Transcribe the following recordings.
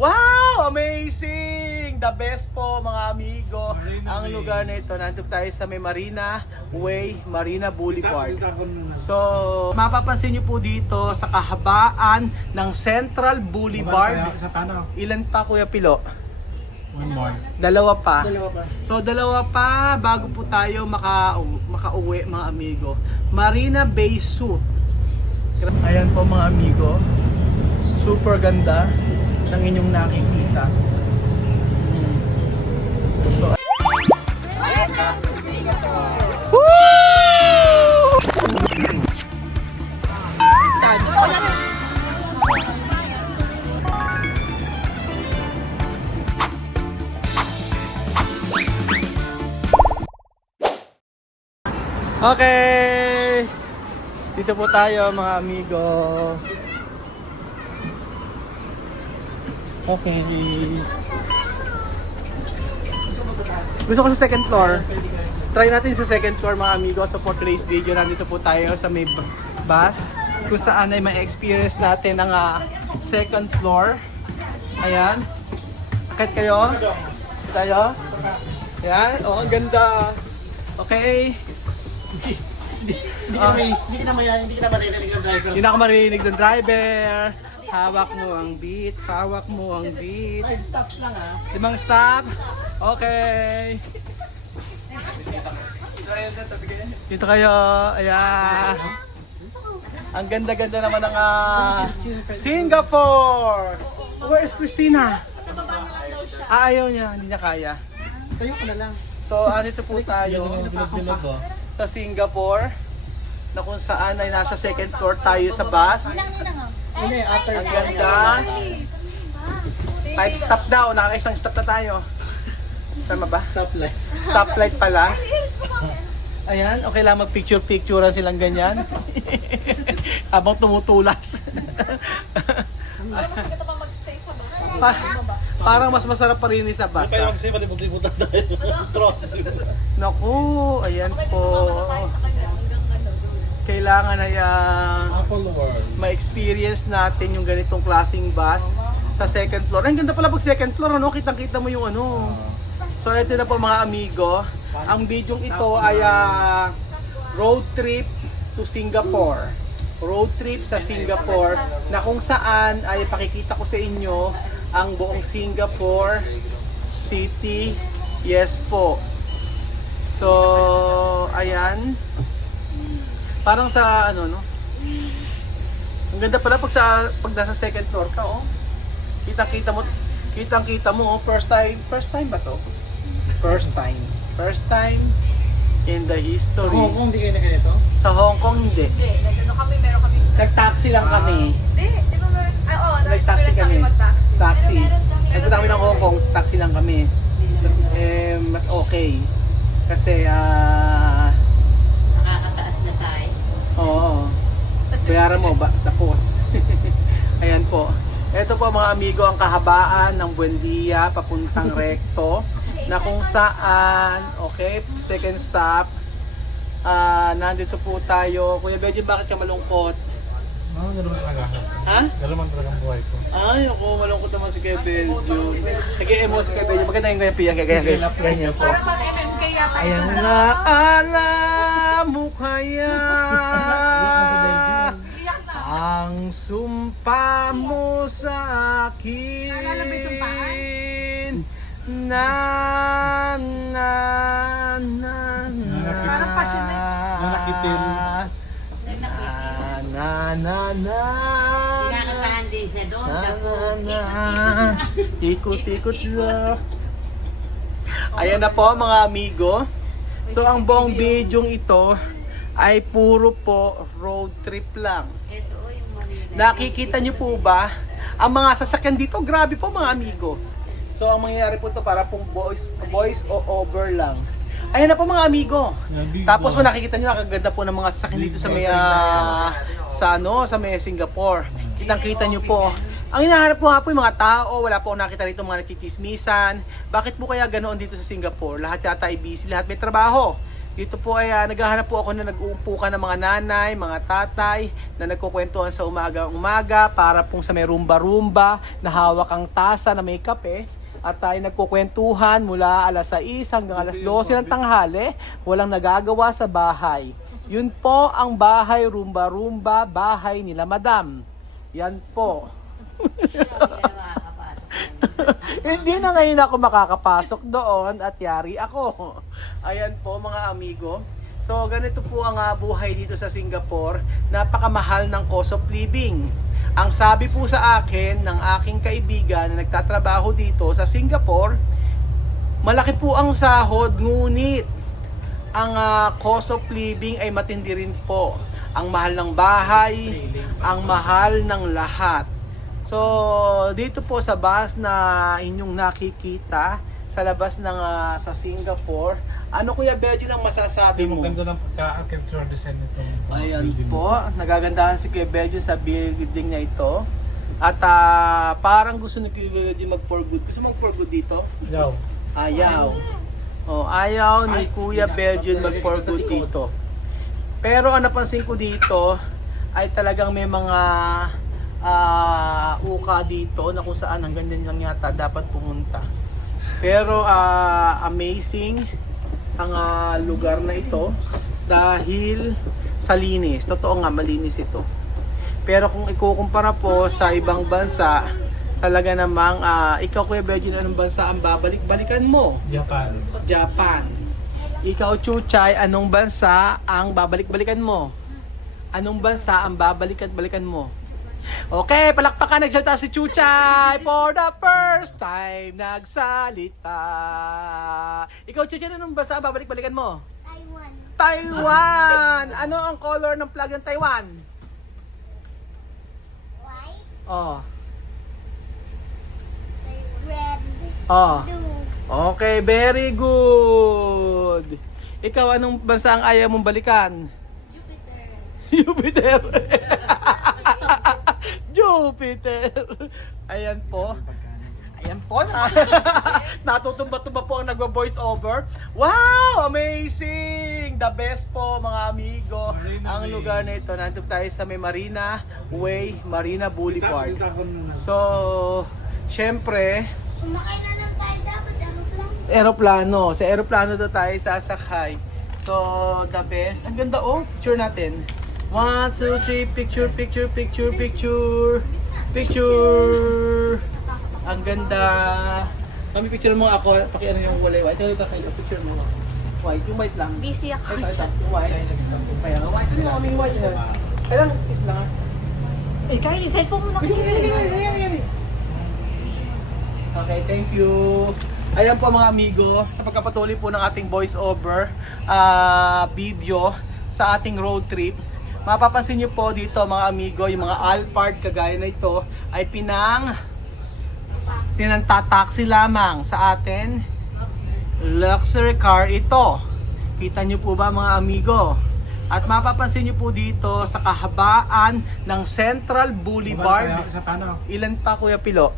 Wow! Amazing! The best po mga amigo. Ang lugar na ito, nandito tayo sa may Marina Way, Marina Boulevard. So, mapapansin nyo po dito sa kahabaan ng Central Boulevard. Ilan pa Kuya Pilo? One more. Dalawa pa. So, dalawa pa bago po tayo makauwi mga amigo. Marina Bay Zoo. Ayan po mga amigo. Super ganda ng inyong nakikita. So, okay! Dito po tayo mga amigo. Okay. Gusto ko sa second floor. Try natin sa second floor mga amigo. So for today's video, nandito po tayo sa may bus kung saan ay ma-experience natin ang second floor. Ayan. Akit kayo? Tayo? Ayan. Oh, ang ganda. Okay. Hindi ka na maririnig ng driver. Hindi na ako maririnig ng driver. Hawak mo ang beat. Hawak mo ang beat. 5 stops lang 5 stop. Okay. Dito kayo. Ayan. Ang ganda-ganda naman ng Singapore. Where is Christina? Sa baba na lang daw siya. Ayaw niya. Hindi niya kaya. Tayo ka na lang. So, dito po tayo sa Singapore na kung saan ay nasa second floor tayo sa bus. Hindi, after Ang ganda. 5 stop daw. Nakakaisang stop na tayo. Tama ba? stoplight. Stoplight pala. Ayan, okay lang mag-picture-picturean silang ganyan. Habang tumutulas. Alam mo, sagad pa mag-stay sa bus. Parang mas masarap pa rin sa bus. Kaya mag-save, malibot-libutan tayo. Naku, ayan Pwede po. sumama na tayo sa kanya hanggang doon. Kailangan ay Apple World. ma-experience natin yung ganitong klaseng bus sa second floor. Ang ganda pala pag second floor, ano? Kitang-kita mo yung ano. So ito na po mga amigo. Ang video ito ay road trip to Singapore. Road trip sa Singapore na kung saan ay pakikita ko sa inyo ang buong Singapore City. Yes po. So, ayan. Parang sa ano no. Ang ganda pala pag nasa second floor ka, oh. Kitang-kita mo, oh. First time ba to? First time in the history. Hong Kong, hindi kayo na ganito? Sa Hong Kong hindi. Hindi, nandun kami, meron kami. Nag-taxi lang kami. Hindi, di ba meron? Oo, Nag-taxi kami. mag-taxi. Taxi. Pero meron kami. Nagpunta kami ng Hong Kong, taxi lang kami. Mas okay. Kasi Nakakataas na tayo. oo. Bayaran mo ba? Tapos. Ayan po. Ito po mga amigo ang kahabaan ng Buendia papuntang Recto na kung saan, okay, second stop. Nandito po tayo. Kuya Benji, bakit ka malungkot? Gano'n talaga. Ha? Gano'n talaga ang buhay ko. Ay, ako, malungkot naman si Kuya Benji. Nag-e-emo si Kuya Benji. Maganda yung Kuya Pia. Ganyan po. Parang mag-MMK yata. Ayan na, alam mo kaya Iyak na. ang sumpa mo sa akin. Naalala mo yung sumpahan? Parang passionate. Nanakitin. Kinakabahan din siya doon sa post. Ikot-ikot lang. Ayan na po mga amigo. So ang buong video ito ay puro po road trip lang. Ito o yung Manila. Nakikita niyo po ba? Ang mga sasakyan dito, grabe po mga amigo. So ang mangyayari po ito para pong voice o over lang. Ayan na po mga amigo. Tapos po nakikita niyo nakaganda po ng mga sasakyan dito sa may sa may Singapore. Kitang-kita niyo po. Ang hinahanap ko nga po yung mga tao, wala po akong nakita rito mga nakikismisan. Bakit po kaya ganoon dito sa Singapore? Lahat yata ay busy, lahat may trabaho. Dito po ay naghahanap po ako na nag-uupo ka ng mga nanay, mga tatay na nagkukwentuhan sa umaga para pong sa may rumba-rumba na hawak ang tasa na may kape at tayo nagkukwentuhan mula alas 6 hanggang alas 12 ng tanghali, walang nagagawa sa bahay. Yun po ang bahay rumba-rumba, bahay nila Madam. Yan po. Hindi na makakapasok. Hindi na ngayon ako makakapasok doon at yari ako. Ayan po mga amigo. So ganito po ang buhay dito sa Singapore. Napakamahal ng cost of living. Ang sabi po sa akin ng aking kaibigan na nagtatrabaho dito sa Singapore, malaki po ang sahod ngunit ang cost of living ay matindi rin po. Ang mahal ng bahay, ang mahal ng lahat. So, dito po sa bus na inyong nakikita sa labas ng sa Singapore, ano Kuya Belgian ang masasabi Ang mo? ganda ng pagka-architectural design nito. Ayan po, nagagandahan si Kuya Belgian sa building na ito. At parang gusto ni Kuya Belgian mag-for good. Gusto mag-for good dito? Yaw. Ayaw. Oh, ayaw ni Kuya Belgian mag-for good dito. Pero ang napansin ko dito ay talagang may mga uka dito na kung saan hanggang din lang yata dapat pumunta. Pero amazing ang lugar na ito dahil sa linis. Totoo nga, malinis ito. Pero kung ikukumpara po sa ibang bansa, talaga namang ikaw Kuya Belgian, anong bansa ang babalik-balikan mo? Japan. Japan. Ikaw Chuchay, anong bansa ang babalik-balikan mo? Anong bansa ang babalik-balikan mo? Okay, palakpakan, nagsalita si Chuchay for the first time nagsalita. Ikaw Chuchay, anong bansa ang babalik-balikan mo? Taiwan. Taiwan! Ano ang color ng flag ng Taiwan? White. Oh. Red. Oh. Blue. Okay, very good. Ikaw, anong bansa ang ayaw mong balikan? Jupiter. Jupiter. Jupiter. Ayan po. Ayan po na. Natutumba-tumba po ang nagwa-voice over. Wow! Amazing! The best po mga amigo. Marina Ang Way. lugar na ito. Nandito tayo sa may Marina Way, Marina Boulevard. Kita ko na. So, syempre, Sumakay na lang tayo dapat. Aeroplane. aeroplano. Sa aeroplano daw tayo sasakay. So, the best. Ang ganda oh. Picture natin. 1, 2, 3. Picture, picture, picture, picture. Picture. Ang ganda. Kami picture mo ako. Pakiano yung kulay white. Ito kayo. Picture mo. White. Yung white lang. Busy ako. Ito. Yung white. Kaya white. Hindi mo kaming white. Kaya lang. Ito lang. Eh, kaya yung cellphone mo na Okay, thank you. Ayan po mga amigo, sa pagkapatuloy po ng ating voice over video sa ating road trip. Mapapansin nyo po dito mga amigo, yung mga Alphard kagaya na ito ay pinantataksi lamang sa atin. Luxury car ito. Kita nyo po ba mga amigo? At mapapansin nyo po dito sa kahabaan ng Central Boulevard. Sa paano? Ilan pa Kuya Pilo?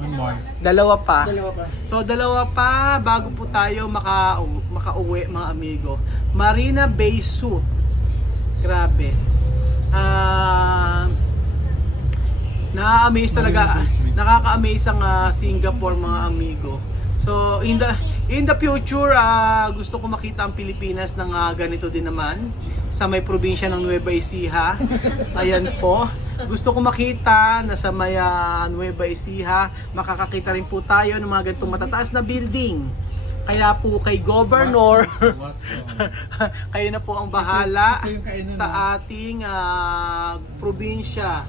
One more. Dalawa pa. Dalawa pa. So dalawa pa bago po tayo makauwi mga amigo. Marina Bay Suite. Grabe. Na-amaze talaga. Nakaka-amaze ang Singapore mga amigo. So in the future gusto ko makita ang Pilipinas ng ganito din naman sa may probinsya ng Nueva Ecija. Ayan po. Gusto ko makita na sa may Nueva Ecija, makakakita rin po tayo ng mga ganitong matataas na building. Kaya po kay Governor, kayo na po ang bahala sa ating probinsya.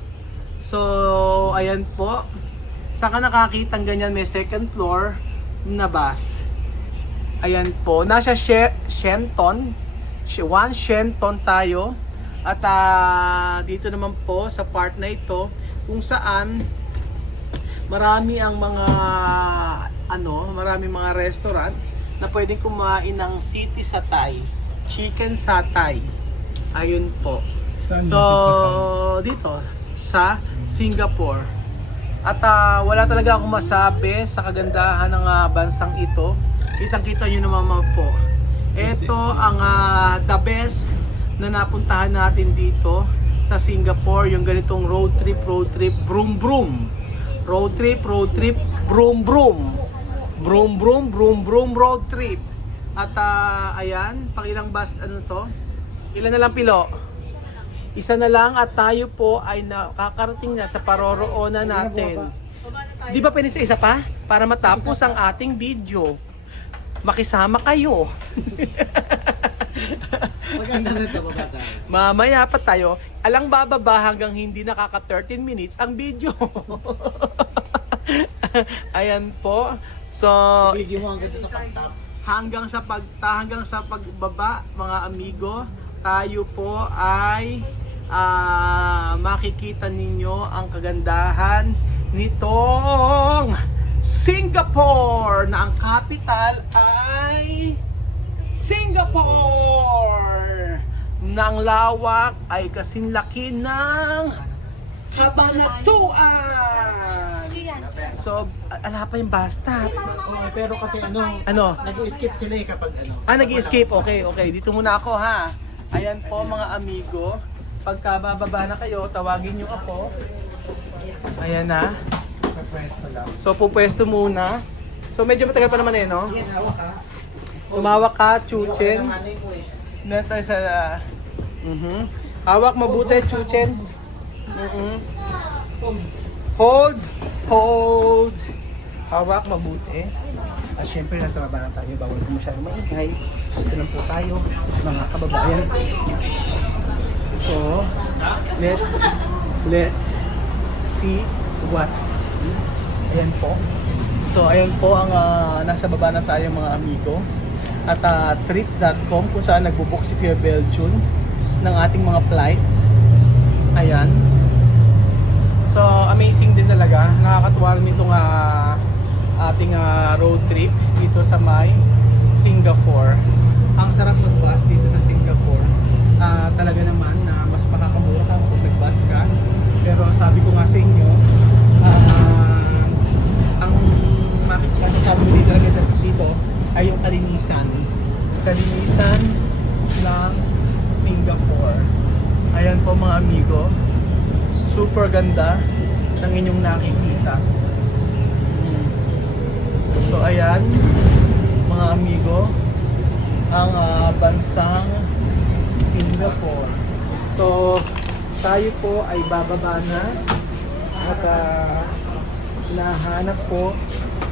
So, ayan po. Saka nakakita ng ganyan, may second floor na bus. Ayan po. Nasa Shenton. 1 Shenton tayo. At dito naman po sa part na ito kung saan marami ang marami mga restaurant na pwedeng kumain ng city satay, chicken satay. Ayun po. Saan So yung dito sa Singapore. At wala talaga akong masabi sa kagandahan ng bansang ito. Kitang-kita nyo naman po Ito ang the best na napuntahan natin dito sa Singapore, yung ganitong road trip, broom broom. Road trip, broom broom. Broom broom, broom broom, road trip. At ayan, pang ilang bus, ano to? Ilan na lang, Pilo? Isa na lang at tayo po ay nakakarating na sa paroroonan natin. Di ba pwede sa isa pa? Para matapos ang ating video. Makisama kayo. Maganda na ito, babata. Mamaya pa tayo. Alang bababa hanggang hindi nakaka 13 minutes ang video. Ayan po. So, Video mo hanggang sa pagtap. hanggang sa pagbaba, mga amigo, tayo po ay makikita ninyo ang kagandahan nitong Singapore, na ang capital ay Singapore, na ang lawak ay kasing laki ng Cabanatuan. So, ala pa yung basta. Oo, pero kasi ano, Ano? nag-skip sila eh kapag ano. Nag-escape. Okay. Dito muna ako, ha. Ayan po, mga amigo. Pagka bababa na kayo, tawagin nyo ako. Ayan na. Pwesto lang. So, pupwesto muna. So, medyo matagal pa naman no? Yan, hawak ka. Tumawak ka, Chuchen. Yung nanay mo eh. Na tayo sa... Hawak mabuti, Chuchen. Hold. Hawak mabuti. At syempre, nasa baba na tayo. Bawal ko masyadong maingay. Ito lang po tayo, mga kababayan. So, let's see what see. Ayan po. So, ayan po ang nasa baba na tayo, mga amigo. At trip.com kung saan nagbubook si Kuya Belchun ng ating mga flights. Ayan. So, amazing din talaga. Nakakatuwa rin itong ating road trip dito sa may Singapore. Ang sarap mag-bus dito sa Singapore. Talaga naman na mas makakamura ka kung nag-bus ka. Pero sabi ko nga sa inyo, ang makikita sabi ko dito ay yung kalinisan ng Singapore. Ayan po, mga amigo, super ganda ng inyong nakikita. So ayan, mga amigo, ang bansang Singapore. So tayo po ay bababa na at nahanap po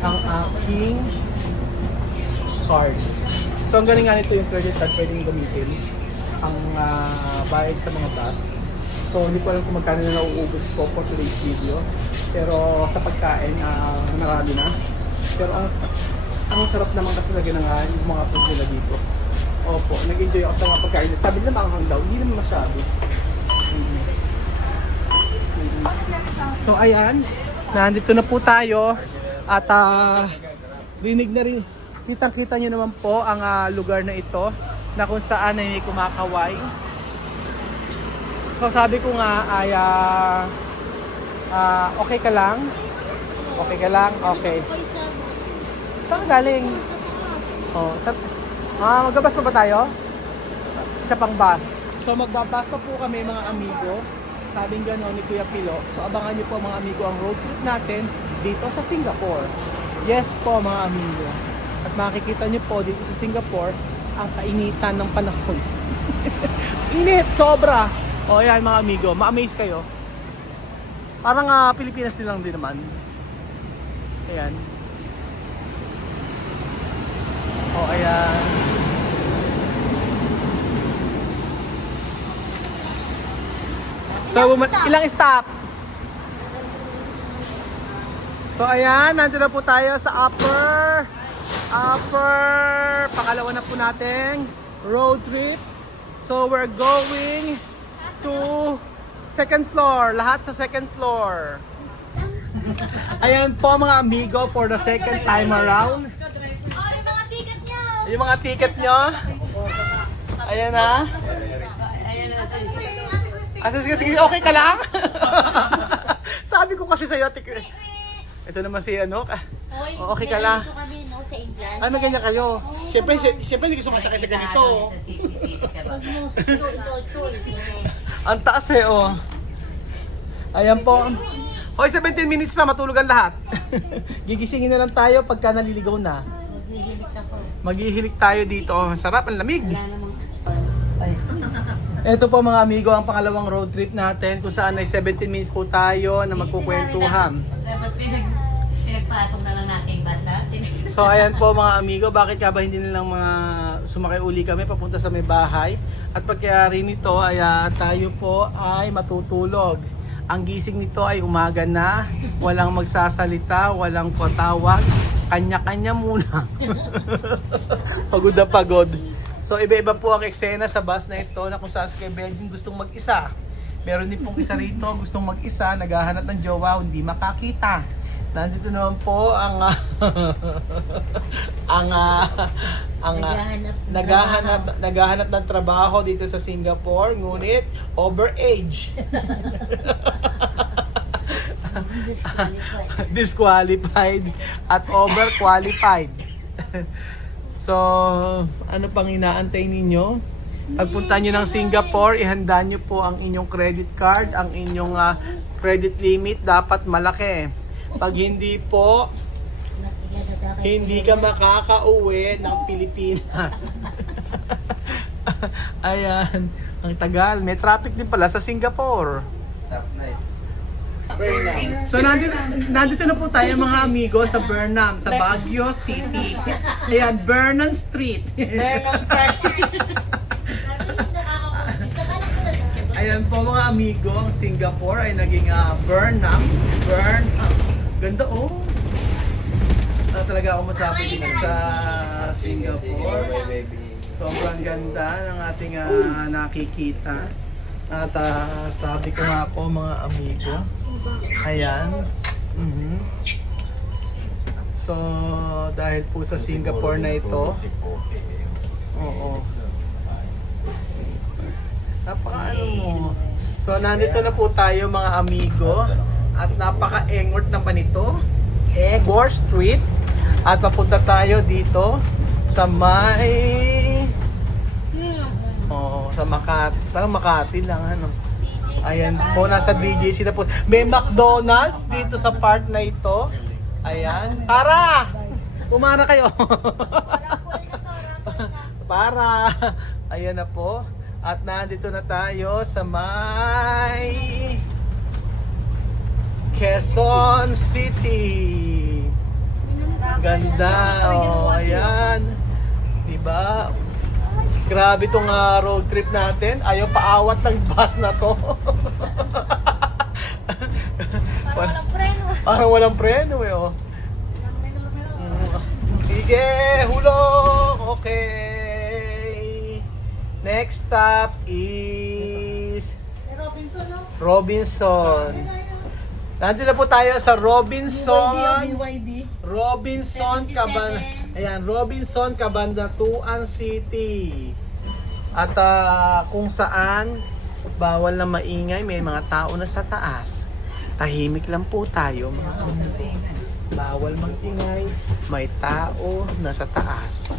ang aking card. So ang galing nga nito, yung credit card pwedeng gamitin ang bayad sa mga bus. So hindi ko alam kung magkano na nauubos ko for today's video. Pero sa pagkain, marami na. Pero ang sarap naman kasi lagi ng yung mga food nila dito. Opo, nag-enjoy ako sa mga pagkain. Sabi nila maanghang daw, hindi naman masyado. So ayan, nandito na po tayo. At rinig na rin, kitang-kita nyo naman po ang lugar na ito na kung saan ay may kumakaway. So sabi ko nga ay okay ka lang? Okay ka lang? Okay. Saan ka galing? Oh, magbabas pa ba tayo? Isa pang bus. So magbabas pa po kami, mga amigo. Sabing gano'n ni Kuya Pilo. So abangan nyo po, mga amigo, ang road trip natin dito sa Singapore. Yes po, mga amigo. At makikita nyo po dito sa Singapore ang kainitan ng panahon. Init, sobra. O yan, mga amigo, ma-amaze kayo. Parang Pilipinas din lang din naman. Ayan. O ayan. So, ilang stop? So ayan, nandito na po tayo sa upper. Pangalawa na po nating road trip. So we're going to second floor. Lahat sa second floor. Ayan po, mga amigo, for the second time around. Oh, yung mga ticket nyo! Yung mga ticket nyo. Ayan na. Sige, okay ka lang? Sabi ko kasi sa'yo, Ito naman si ano. Hoy, Okay ka lang. nandito kami no, sa England. Ano ganyan kayo? Siyempre hindi ko sumasakay sa ganito. Sa CCTV ka ba? Pag mo, ito, choice. Ang taas eh, oh. Ayan po. Hoy, 17 minutes pa, matulog ang lahat. Gigisingin na lang tayo pagka naliligaw na. Maghihilig ako. Maghihilik tayo dito. Oh, sarap, ang lamig. Wala namang... Ito po mga amigo, ang pangalawang road trip natin kung saan ay 17 minutes po tayo na magkukwentuhan. Dapat pinagpatong na lang natin basa. So ayan po mga amigo, bakit ka ba hindi nilang mga sumakay uli kami papunta sa may bahay? At pagkayari nito ay tayo po ay matutulog. Ang gising nito ay umaga na, walang magsasalita, walang patawag, kanya-kanya muna. Pagod na pagod. So iba-iba po ang eksena sa bus na ito na kung saan si Kuya Belgium gustong mag-isa. Meron din pong isa rito gustong mag-isa, naghahanap ng jowa, hindi makakita. Nandito naman po ang naghahanap ng trabaho dito sa Singapore, ngunit overage. Disqualified at overqualified. So, ano pang inaantay ninyo? Pagpunta nyo ng Singapore, ihanda nyo po ang inyong credit card, ang inyong credit limit dapat malaki. Pag hindi po, hindi ka makakauwi ng Pilipinas. Ayan, ang tagal. May traffic din pala sa Singapore. So nandito na po tayo mga amigo sa Burnham, sa Baguio City. Ayan, Burnham Street. Ayan po mga amigo, ang Singapore ay naging Burnham. Ganda oh. Talaga ako masabi din sa Singapore. Sobrang ganda ng ating nakikita. At sabi ko nga po mga amigo, ayan. So dahil po sa Singapore na ito, oo. Napaka-ano mo. So nandito na po tayo mga amigo at napaka-engort naman ito. Egor Street. At papunta tayo dito sa may sa Makati. Parang Makati lang ano. Ayan po, nasa BGC na po. May McDonald's dito sa part na ito. Ayan. Para! Pumara kayo. Para! Ayan na po. At nandito na tayo sa may Quezon City. Ganda. Oh, ayan. Diba? Grabe tong road trip natin. Ayaw paawat ng bus na to. Parang walang preno eh oh. Sige, hulog. Okay. Next stop is Robinson. Nandito na po tayo sa Robinson. Ayan, Robinson Cabanatuan City. At kung saan bawal na maingay, may mga tao na sa taas. Tahimik lang po tayo mga amigo. Bawal magingay, may tao na sa taas.